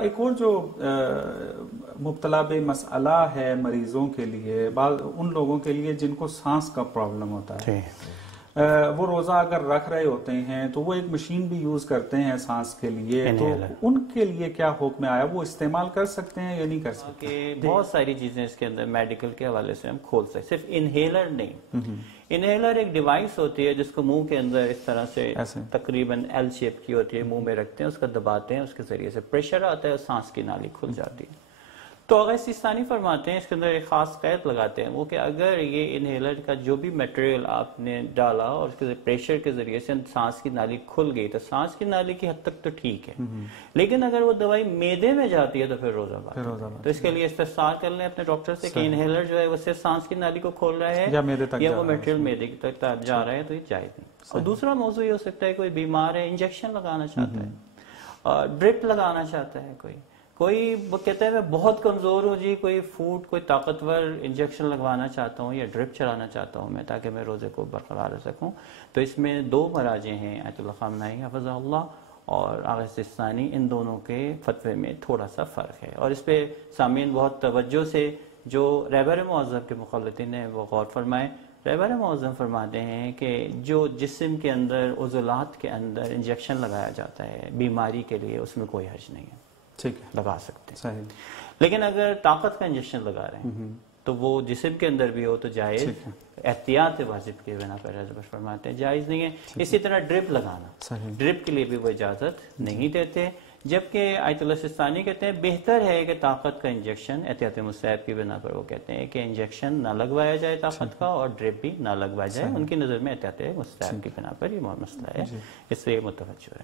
ایک اور جو مبتلا بے مسئلہ ہے مریضوں کے لیے، ان لوگوں کے لیے جن کو سانس کا پرابلم ہوتا ہے، وہ روزہ اگر رکھ رہے ہوتے ہیں تو وہ ایک مشین بھی یوز کرتے ہیں سانس کے لیے، تو ان کے لیے کیا حکم آیا؟ وہ استعمال کر سکتے ہیں یا نہیں کر سکتے؟ بہت ساری چیزیں اس کے اندر میڈیکل کے حوالے سے ہم کھول سکتے، صرف انہیلر نہیں۔ انہیلر ایک ڈیوائس ہوتی ہے جس کو منہ کے اندر اس طرح سے تقریباً ایل شیپ کی ہوتی ہے، منہ میں رکھتے ہیں، اس کا دباتے ہیں، اس کے ذریعے سے پریشر آتا ہے اور سانس کی نالی کھل جاتی ہے۔ تو آغا سیستانی فرماتے ہیں اس کے اندر ایک خاص قید لگاتے ہیں وہ کہ اگر یہ انہیلر کا جو بھی میٹیریل آپ نے ڈالا اور اس کے پریشر کے ذریعے سے سانس کی نالی کھل گئی تو سانس کی نالی کی حد تک تو ٹھیک ہے، لیکن اگر وہ دوائی معدے میں جاتی ہے تو پھر روزہ بات۔ تو اس کے لیے استفسار کر لیں اپنے ڈاکٹر سے کہ انہیلر جو ہے وہ صرف سانس کی نالی کو کھول رہا ہے یا وہ میٹیریل معدے تک جا رہا ہے، تو یہ جائز نہیں۔ اور دوسرا موضوع یہ ہو سکتا ہے کوئی بیمار ہے، انجیکشن لگانا چاہتا ہے اور ڈرپ لگانا چاہتا ہے، کوئی وہ کہتا ہے میں بہت کمزور ہوں جی، کوئی کوئی طاقتور انجیکشن لگوانا چاہتا ہوں یا ڈرپ چلانا چاہتا ہوں میں تاکہ میں روزے کو برقرار رکھ سکوں، تو اس میں دو مراجع ہیں، آیت اللہ خامنہئی حفظہ اللہ اور آغا سیستانی، ان دونوں کے فتوے میں تھوڑا سا فرق ہے، اور اس پہ سامعین بہت توجہ سے جو رہبر معظم کے مخلطین ہیں وہ غور فرمائیں۔ رہبر معظم فرماتے ہیں کہ جو جسم کے اندر عضلات کے اندر انجیکشن لگایا جاتا ہے بیماری کے لیے، اس میں کوئی حرج نہیں ہے، لگا سکتے ہیں، لیکن اگر طاقت کا انجیکشن لگا رہے ہیں تو وہ جسم کے اندر بھی ہو تو جائز، احتیاط واجب کے بنا پر فرماتے ہیں جائز نہیں ہے۔ اسی طرح ڈرپ لگانا، ڈرپ کے لیے بھی وہ اجازت نہیں دیتے، جبکہ آیت اللہ سیستانی کہتے ہیں بہتر ہے کہ طاقت کا انجیکشن احتیاط مستحب کی بنا پر وہ کہتے ہیں کہ انجیکشن نہ لگوایا جائے طاقت کا اور ڈرپ بھی نہ لگوایا جائے، ان کی نظر میں احتیاط مستحب کی بنا پر یہ مسئلہ ہے، اس سے متوجہ ہے۔